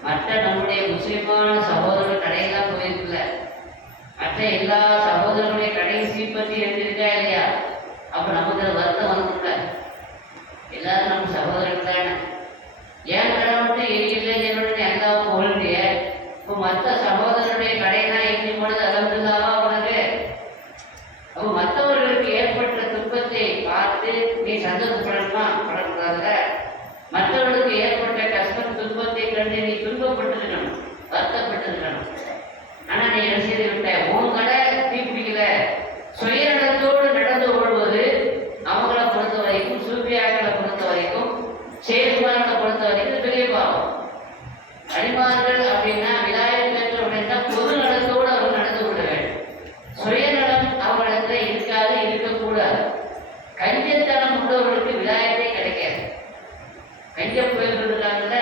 மற்ற நம்முடைய முஸ்லிமான சகோதரர்கள் கடையெல்லாம் போயிருக்குல்ல, மற்ற எல்லா சகோதரர்களுடைய கடையை சீப்பத்தி எடுத்துருக்கா இல்லையா? அப்ப நமக்கு வருத்தம் வந்துருக்க. எல்லாரும் நம்ம சகோதரர்கள் தானே. ஏன் கடை மட்டும் எரியல என்னோட எல்லாவும் புகழ்ந்திய, இப்போ மற்ற சகோதரனுடைய கடையெல்லாம் எரியும் பொழுது அல்ஹம்துலில்லாஹ் உனக்கு. அப்போ மற்றவர்களுக்கு ஏற்பட்ட துன்பத்தை பார்த்து நீ சந்தோஷப்படணுமா? படக்கூடாதுல. மற்றவர்களுக்கு ஏற்பட்ட கஷ்டம் துன்பத்தை கண்டு நீ துன்பப்பட்டிருக்கணும், வருத்தப்பட்டிருக்கணும். ஆனா நீ என்ன செய்து விட்ட? உன் கடை தீ பிடிக்கல. சுயநலத்தோடு நடந்து கொள்வது அவங்கள பொறுத்த வரைக்கும், சூஃபியாக்களை பொறுத்த வரைக்கும், சேதுமார்களை பொறுத்த வரைக்கும் பெரிய பாவம். அடிமார்கள் அப்படின்னா விலாயத் பெற்றோர் அப்படின்னா பொது நலத்தோடு அவங்க நடந்து கொள்ள வேண்டும். சுயநலம் அவங்களிடத்துல இருக்காது, இருக்கக்கூடாது. கஞ்சத்தனம் உள்ளவர்களுக்கு விலாயத்தை கிடைக்காது. கஞ்ச புயல்கள் இருக்காங்கல்ல,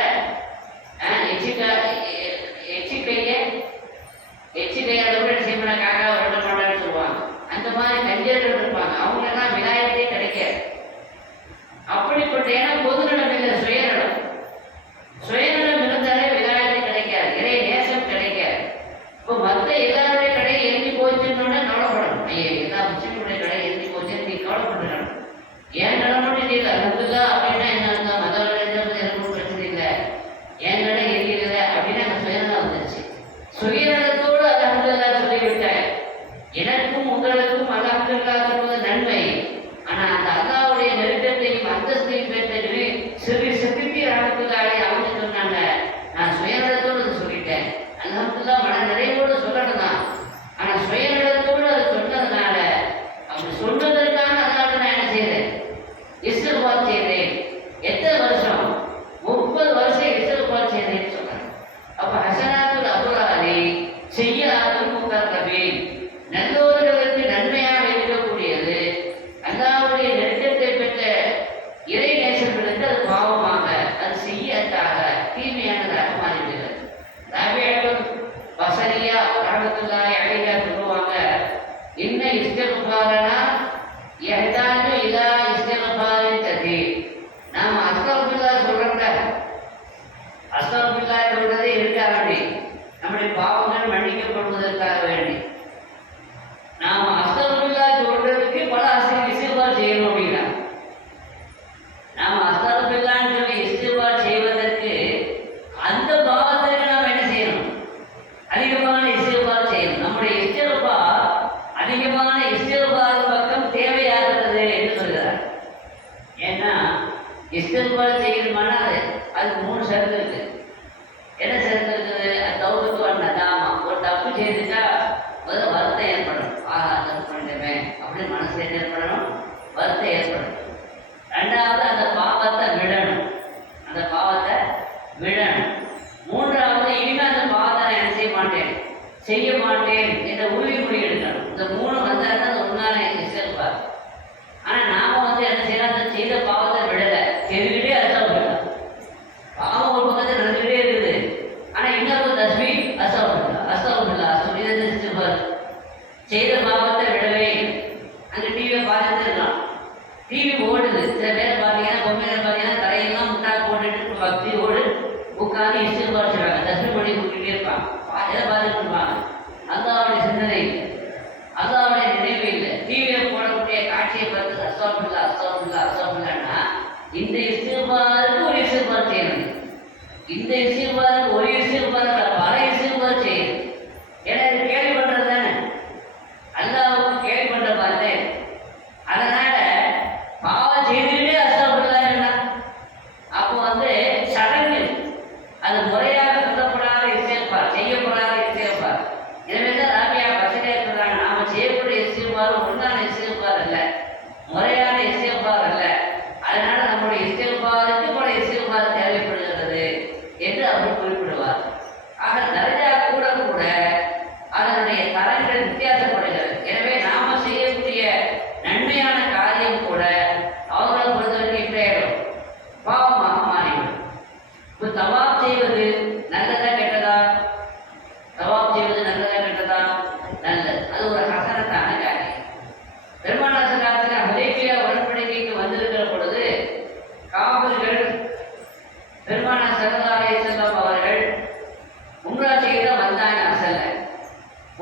எச்சிக்கையால கூட செய்யப்பட காக்கா வரமாட்டான்னு சொல்லுவாங்க. அந்த மாதிரி கஞ்சர்கள் இருப்பாங்க. அவங்க எல்லாம் விலாயத்தை கிடைக்காது. இஸ்திக்பார் செய்தேன். எத்தனை வருஷம்? 30 வருஷம் இஸ்திக்பார் செய்தேன்னு சொன்னாங்க. அப்ப ஹசனாத்துல் அபுராரி செய்யாத்துல் முகர்ரபீன், நல்லோர்களுக்கு நன்மையாக இருக்கக்கூடியது அல்லாஹ்வுடைய நெருக்கத்தை பெற்ற இறை நேசர்களுக்கு அது பாவமாக, அது செய்யத்தாக, தீமையானதாக மாறிவிடுகிறது. ராபிஅத்துல் பஸரியா ரஹ்மத்துல்லாஹி அலைஹா சொல்லுவாங்க, இன்ன இஸ்திக்பாரனா யஹ்தாஜு இலா இஸ்திக்பாரின் கதீர். நாம அஸ்தக்ஃபிருல்லாஹ் சொல்றோம்ல, அஸ்தக்ஃபிருல்லாஹ் சொல்றதே இருக்காக வேண்டி, நம்முடைய பாவங்கள் மன்னிக்கப்படுவதற்காக வேண்டி நாம அஸ்தக்ஃபிருல்லாஹ் சொல்றதுக்கு பல இஸ்திக்பார் செய்யணும் அப்படின்னா, நாம அஸ்தக்ஃபிருல்லாஹ்னு சொல்லி இஸ்திக்பார் செய்வதற்கு அந்த பாவத்திற்கு நாம் என்ன செய்யணும்? அதிகமான இஸ்திக்பார் செய்யணும். நம்முடைய இஸ்திக்பார் அதிகமான இஸ்திக்பார் பக்கம் தேவையாகிறது என்று சொல்கிறார். ஏன்னா இஸ்திக்பார் செய்யணுமானா அதுக்கு 3 ஷரத்து இருக்கு. என்ன ஷரத்து இருக்குது? தௌபத்து வன் நதாமா. ஒரு தப்பு செய்துட்டா முதல்ல வருத்தம் ஏற்படும். ஆஹா, தப்பு பண்ணிட்டேமே அப்படின்னு மனசு என்ன ஏற்படணும்? வருத்தம் ஏற்படும். ரெண்டாவது அந்த பாவத்தை விடணும், அந்த பாவத்தை விடணும். மூன்றாவது இனிமே அந்த பாவத்தை நான் என்ன செய்ய மாட்டேன் என்ற உறுதிமொழி எடுக்கணும். இந்த 3 வந்தால் தான் அது உண்மையான இஸ்திக்பார். ஆனால் நாம என்ன செய்யலாம்? அந்த செய்த பாவத்தை விடலை, தெரிவிக்கிட்டே அஸ்தக்ஃபிருல்லாஹ். பாவம் ஒரு பக்கத்தில் நடந்துகிட்டே இருக்குது, ஆனால் இன்னொரு தஸ்பீஹ் அஸ்தக்ஃபிருல்லாஹ் சொல்லிதான் இஸ்திக்பார். செய்த பாவத்தை விடவே. அங்கே டிவியை பார்த்துட்டு இருக்கலாம், டிவி ஓடுது. சில பேர் பார்த்தீங்கன்னா பொம்மையில பார்த்தீங்கன்னா தலையெல்லாம் முட்டாக போட்டுட்டு பக்தியோடு உட்காந்து இஸ்திக்பார் செய்வாங்க, தஸ்பீஹ் பண்ணி கூட்டிகிட்டே இருப்பாங்க. எதை பார்த்துட்டு இருப்பாங்க? அல்லாஹ்வுடைய சிந்தனை இல்லை, அல்லாஹ்வுடைய நினைவு இல்லை. டிவியில் போடக்கூடிய காட்சியை பார்த்து அஸ்தக்ஃபிருல்லாஹ்னா இந்த இஸ்திக்பாருக்கு ஒரு இஸ்திக்பார் செய்யணும். இந்த இஸ்திக்பாருக்கு ஒரு இஸ்திக்பார் பல இஸ்திக்பார் செய்யணும். ஏன்னா இது கேள்வி பண்றது தானே, அல்லாஹ்வுக்கு கேள்வி பண்ற பார்த்தேன். அதனால பாவம் செய்துக்கிட்டே அஸ்தக்ஃபிருல்லாஹ். அப்போ சடங்கு, அது முறையாக சொல்லப்படாத இஸ்திக்பார், செய்யப்படாத இஸ்திக்பார். எனவே தான் ராபியா பஸரியா சொல்றாங்க, நாம செய்யக்கூடிய இஸ்திக்பார் ஒழுங்கான இஸ்திக்பார் அல்ல, முறையான இஸ்திக்பார் அல்ல. அதனால நம்முடைய இஸ்திக்பாருக்கு பல இஸ்திக்பார் தேவைப்படுகிறது என்று அவர் குறிப்பிடுவார். ஆக தரஜா கூட கூட அதனுடைய தரங்கள் வித்தியாசப்படுகிறது. எனவே நாம செய்யக்கூடிய நன்மையான காரியம் கூட அவர்களை பொறுத்தவரைக்கும் இப்படியாயிடும், பாவமாக மாறிவிடும். இப்போ தவாப் செய்வது நல்லதா கெட்டதா? தவாப் செய்வது நல்லதா கெட்டதா? நல்லது. அது ஒரு ஹசனத்தான காரியம். பெருமானார் ஸல்லல்லாஹு ஹுதைபியா உடன்படிக்கைக்கு வந்திருக்கிற பொழுது காஃபிர்கள் பெருமானார் ஸல்லல்லாஹு அலைஹி வஸல்லம் அவர்கள் உம்ரா செய்ய வந்தாங்க. அசல்ல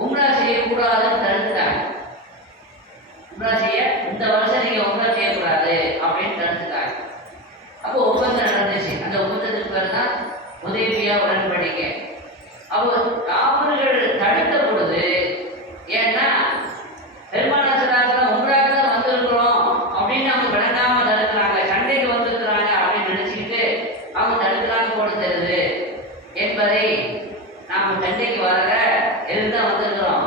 உம்ரா செய்யக்கூடாதுன்னு தடுத்துட்டாங்க. உம்ரா செய்ய இந்த வருஷம் நீங்க உம்ரா செய்யக்கூடாது அப்படின்னு தடுத்துட்டாங்க. அப்போ ஒப்பந்தம் நடந்துச்சு. அந்த ஒப்பந்தத்துக்கு பேர் தான் ஹுதைபியா உடன்படிக்கை. அப்போ காஃபிர்கள் தடுத்த பொழுது, ஏன்னா பெருமானார் ஸல்லல்லாஹு அலைஹி வஸல்லம் உம்ராக்கு தான் வந்திருக்கிறோம் அப்படின்னு அவங்க விளங்காம தடுக்கிறாங்க, சண்டைக்கு வந்திருக்கிறாங்க அப்படின்னு நினைச்சுக்கிட்டு அவங்க தடுக்கிறாங்க போல தெரியுது என்பதை நாம சண்டைக்கு வரல, எதுதான் வந்திருக்கிறோம்,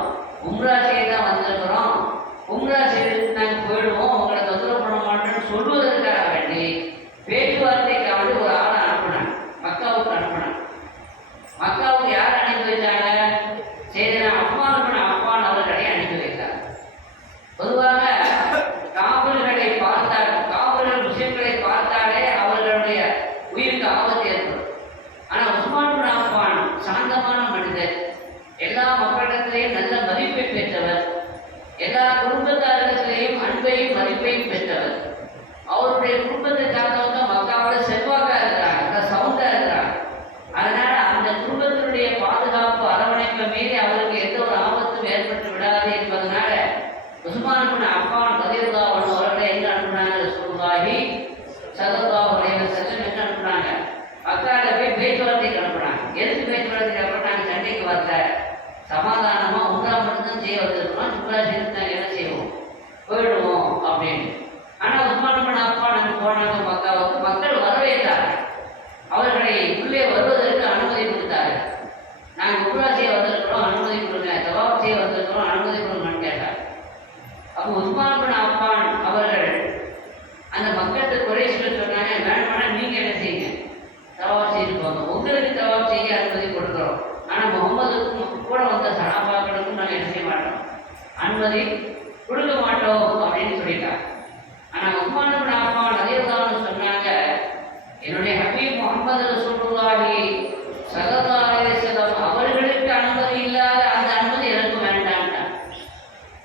உம்ரா செய்ய தான் வந்திருக்கிறோம், உம்ரா செய்துட்டு நாங்கள் போயிடுவோம், உங்களை தொந்தரவு பண்ண மாட்டோம்னு சொல்வதற்காக வேண்டி பேச்சுவார்த்தைக்காக வேண்டி ஒரு ஆளை அனுப்புனாங்க, மக்காவுக்கு அனுப்புனாங்க. மக்காவுக்கு யார் அனுப்பி வைத்தாங்க? செய்தனா உஸ்மான் இப்னு அஃபான் அவர்களை அனுப்பி வைத்தார். பொதுவாக காஃபிர்களை பார்த்தால், காஃபிர்கள் முஸ்லிம்களை பார்த்தாலே அவர்களுடைய உயிருக்கு ஆபத்து ஏற்படும். ஆனால் உஸ்மான் இப்னு அஃபான் சாந்தமான மனிதர், எல்லா மக்களிடத்திலேயும் நல்ல மதிப்பை பெற்றவர், எல்லா குடும்பத்தாரிடத்திலேயும் அன்பையும் மதிப்பையும் பெற்றவர். அவருடைய குடும்பத்தை சார்ந்தவங்க மக்காவில் செல்வாக்கா இருக்கிறாங்க, சவுண்டா இருக்கிறாங்க. அதனால அந்த குடும்பத்தினுடைய பாதுகாப்பு அரவணைப்பை மீறி அவருக்கு எந்த ஒரு ஆபத்தும் ஏற்பட்டு விடாது என்பதனால உஸ்மான் இப்னு அஃபான் ரலியல்லாஹு அன்ஹு அவர்களை எங்க அனுப்புனாங்க? ரசூலுல்லாஹி ஸல்லல்லாஹு அலைஹி வஸல்லம் என்ன அனுப்புனாங்க? மக்கால போய் பேச்சுவார்த்தைக்கு அனுப்புனாங்க. எதுக்கு பேச்சுவார்த்தைக்கு அனுப்புனாங்க? சண்டைக்கு வரல, சமாதானமா உம்ரா மட்டும்தான் செய்ய வந்திருக்கோம், உம்ரா செய்து நாங்கள் என்ன செய்வோம், போயிடுவோம் அப்படின்னு. ஆனால் உஸ்மான் இப்னு அஃபான் அங்கு போனாங்க மக்காவுக்கு. மக்கள் வரவேற்றார்கள், அவர்களை உள்ளே வருவதற்கு அனுமதி கொடுத்தார்கள். நாங்கள் உம்ரா செய்ய வந்திருக்கிறோம், அனுமதி கொடுங்க, தவாப் செய்ய வந்திருக்கிறோம், அனுமதி கொடுங்கன்னு கேட்டார். அப்போ உஸ்மான் இப்னு அஃபான் அவர்கள் அந்த மக்கத்து குறைஷிகள் சொன்னாங்க, வேணுமானா நீங்க என்ன செய்யுங்க, தவாப் செய்து போங்க, உங்களுக்கு தவாப் செய்ய அனுமதி கொடுக்குறோம், ஆனால் முகமதுக்கும் கூட வந்த சஹாபாக்களுக்கும் நாங்கள் என்ன செய்ய மாட்டோம், அனுமதி கொடுக்க மாட்டோம் அப்படின்னு சொல்லிட்டாங்க. ஆனால் உஸ்மான் இப்னு அஃபான் ரலியல்லாஹு அன்ஹு சொன்னாங்க, என்னுடைய ஹபீப் முஹம்மது ரசூலுல்லாஹி ஸல்லல்லாஹு அலைஹி வஸல்லம் அவர்களுக்கு அனுமதி இல்லாத அந்த அனுமதி எனக்கு வேண்டாம்னா,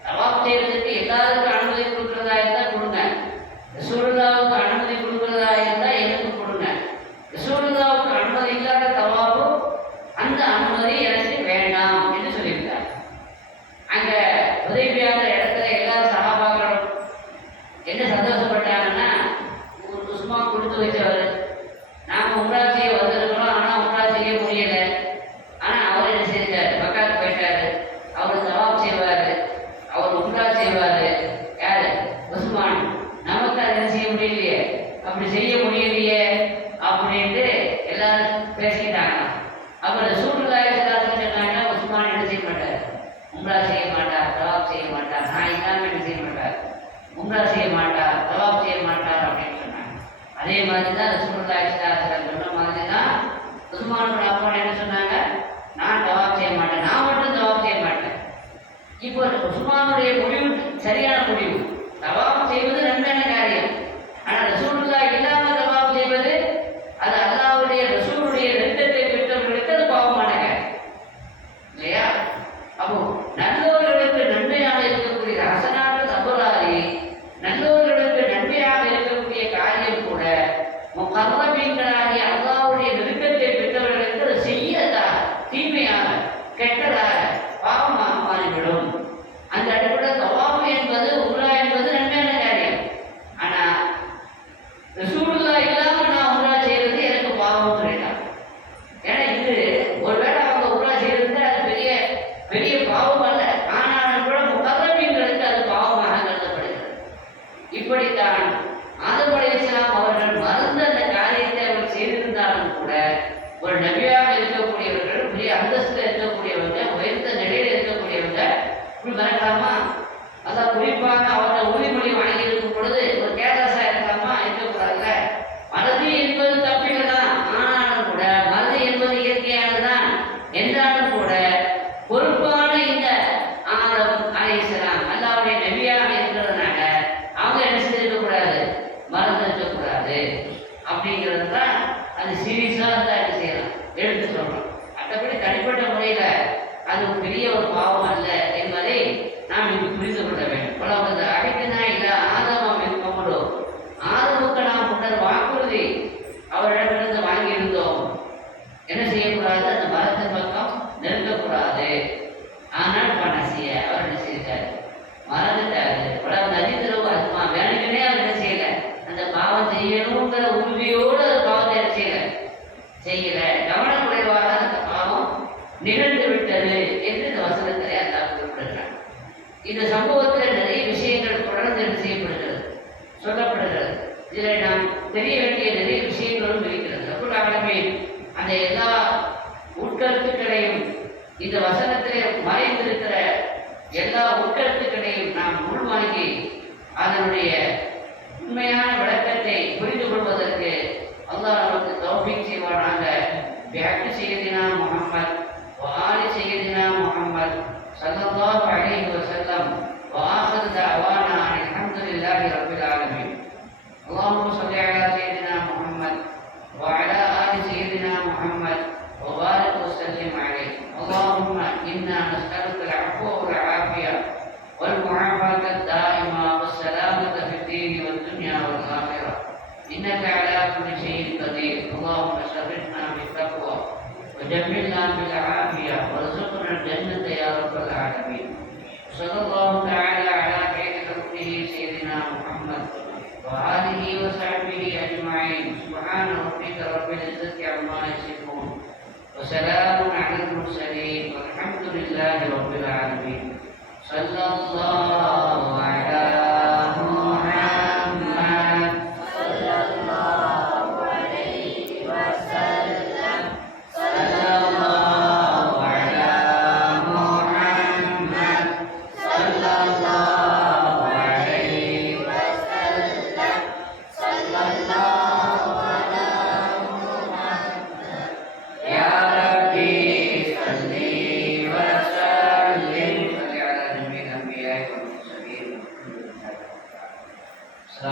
தவாப் செய்வதற்கு எல்லாருக்கும் அனுமதி கொடுக்கிறதா இருந்தால் கொடுங்க, ரசூலுல்லாஹுக்கு அனுமதி கொடுக்கிறதா இருந்தால் எனக்கு கொடுங்க, ரசூலுல்லாஹுக்கு அனுமதி இல்லாத தவாபு அந்த அனுமதி எனக்கு வேண்டாம் என்று சொல்லியிருக்கார். அங்க உதவியான இடத்துல எல்லா சஹாபாக்களும் என்ன சந்தோஷப்பட்டாங்கன்னா, உஸ்மான் கொடுத்து வச்சவர், நாம உம்ரா செய்ய வந்திருக்கிறோம், ஆனால் உம்ரா செய்ய முடியல, ஆனால் அவர் என்ன செஞ்சார், மக்காவுக்கு போயிட்டாரு, அவர் தவாப் செய்வார், அவர் உம்ரா செய்வார், யாரு, உஸ்மான், நமக்கு அதை என்ன செய்ய முடியலையே, அப்படி செய்ய முடியலையே அப்படின்ட்டு எல்லாரும் பேசிக்கிட்டாங்க. அப்புறம் ரசூலுல்லாஹி ஸல்லல்லாஹு அலைஹி வஸல்லம் சொன்னாங்க, உஸ்மான் என்ன செய்ய மாட்டார், உம்ரா செய்ய மாட்டார், தவாப் செய்ய மாட்டார், நான் இல்லாம என்ன செய்ய மாட்டார், உம்ரா செய்ய மாட்டார், தவாப் செய்ய மாட்டார் அப்படின்னு சொன்னாங்க. அதே மாதிரி தான் ரசூலுல்லாஹி ஸல்லல்லாஹு அலைஹி வஸல்லம் சொன்ன மாதிரி தான் உஸ்மான் இப்னு அஃபான் என்ன சொன்னாங்க, நான் தவாப் செய்ய மாட்டேன், நான் மட்டும் தவாப் செய்ய மாட்டேன். இப்போ உஸ்மானுடைய முடிவு சரியான முடிவு, தவாப் செய்வது நன்மையான காரியம், ஆனால் ரசூலுல்லாஹி இல்லாம தவாப் செய்வது அது அல்லாஹ்வுடைய ரசூலுடைய நெருக்கத்தை பெற்றவர்களுக்கு அது பாவமான காரியம் இல்லையா? அப்போ நல்லவர்களுக்கு நன்மையாக இருக்கக்கூடிய ஹசனாத்து அபராரி, நல்லவர்களுக்கு நன்மையாக இருக்கக்கூடிய காரியம் கூட முகர்ரபீன்களாகிய அல்லாஹ்வுடைய நெருக்கத்தை பெற்றவர்களுக்கு அது செய்யதாக, தீமையாக, கெட்டதாக, பாவமாக மாறிவிடும். அந்த அடிப்படையில் தவாப் என்பது, உம்ரா என்பது நன்மையான காரியம். ஆனா ரசூலுல்லாஹ் இல்லாம நான் உம்ரா செய்யறது எனக்கு பாவம் சொல்லிட்டாங்க. ஏன்னா இது ஒருவேளை அவங்க உம்ரா செய்யறது அது பெரிய பெரிய பாவம் அல்ல, ஆனாலும் கூட முகர்ரபீன்களுக்கு அது பாவமாக கருதப்படுகிறது. இப்படித்தான் ஆதம் அலைஹிஸ்ஸலாம் அவர்கள் மறந்த அந்த காரியத்தை அவர் செய்திருந்தாலும் கூட, ஒரு நபியாக இருக்கக்கூடியவர்கள், பெரிய அந்தஸ்தில் இருக்கக்கூடியவங்க, உயர்ந்த நிலையில் இருக்கக்கூடியவங்க இப்படி மறக்கலாமா? அதான் குறிப்பாக அவர்கள் உறுதிமொழி வாங்கி இருக்கும் பொழுது ஒரு கேரளா இருக்கலாமா? இருக்கக்கூடாதுல்ல. மறதி என்பது தப்பில்லை தான், ஆனாலும் கூட மறதி என்பது இயற்கையானதுதான் என்றாலும் கூட பொறுப்பான இந்த ஆதம் அலைஹிஸ்ஸலாம் அல்லாஹ்வுடைய நபியாக இருக்கிறதுனால அவங்க என்ன செய்திருக்கக்கூடாது, மறந்துருக்கக்கூடாது. அப்படிங்கிறது தான் அது சீரியஸாக தான் என்ன செய்யலாம், எடுத்து சொல்றோம். மற்றபடி தனிப்பட்ட முறையில் அது பெரிய ஒரு பாவம் அல்ல என்பதை நாம் இங்கு புரிந்து கொள்ள வேண்டும். உலகத்தை அழைக்கினா இல்லை ஆதமம் இருக்கமுடோ, ஆதமுக்கு நாம் முன்னர் வாக்குறுதி அவரிடமிருந்து வாங்கியிருந்தோம், என்ன செய்யக்கூடாது, அந்த மரத்தின் பக்கம் நெருங்கக்கூடாது. ஆனால் பணசிய அவர் என்ன செய்தார், மறந்துட்டாரு. உலகம் நதித்திரவு அதுமா வேணுக்குனே அவர் என்ன செய்யல, அந்த பாவம் செய்யணுங்கிற உறுதியோடு அந்த பாவத்தை என்ன செய்யல, கவனக்குறைவாக அந்த பாவம் நிகழ்ந்து விட்டது என்று இந்த வசனத்திலே அல்லாஹ் குறிப்பிடுகிறார். இந்த சம்பவத்தில் நிறைய விஷயங்கள் தொடர்ந்து என்ன செய்யப்படுகிறது, சொல்லப்படுகிறது. இதில் நாம் தெரிய வேண்டிய நிறைய விஷயங்களும் இருக்கிறது. ரப்பல் ஆலமீன் அந்த எல்லா உட்கருத்துக்களையும், இந்த வசனத்திலே மறைந்திருக்கிற எல்லா உட்கருத்துக்களையும் நாம் உள்வாங்கி அதனுடைய உண்மையான விளக்கத்தை புரிந்து கொள்வதற்கு அல்லாஹ் நமக்கு தௌஃபீக் செய்வானாக. பிஹக்கி சய்யிதினா முஹம்மத் வ ஆலி சய்யிதினா முஹம்மத் ஸல்லல்லாஹு அலைஹி வஸல்லம் வ ஆகிரு தஅவானா அல்ஹம்துலில்லாஹி ரப்பில் ஆலமீன். அல்லாஹும்ம ஸல்லி அலா சய்யிதினா முஹம்மத் வ அலா ஆலி சய்யிதினா முஹம்மத் வ பாரிக் வ ஸல்லிம் அலைஹி. அல்லாஹும்ம இன்னா நஸ்அலுக அல்-அஃப்வ வல் ஆஃபிய வல் முஆஃபாத தாயிமா வஸ் ஸலாமத ஃபித்-தீனி வத் துன்யா வல் ஆখিরা. إنك على كل شيء قدير. اللهم شرفنا بالتقوى وجملنا بالعافية وارزقنا الجنة يا رب العالمين. صلى الله تعالى على خير خلقه سيدنا محمد وآله وصحبه أجمعين. سبحان ربك رب العزة عما يصفون وسلام على المرسلين والحمد لله رب العالمين. صلى الله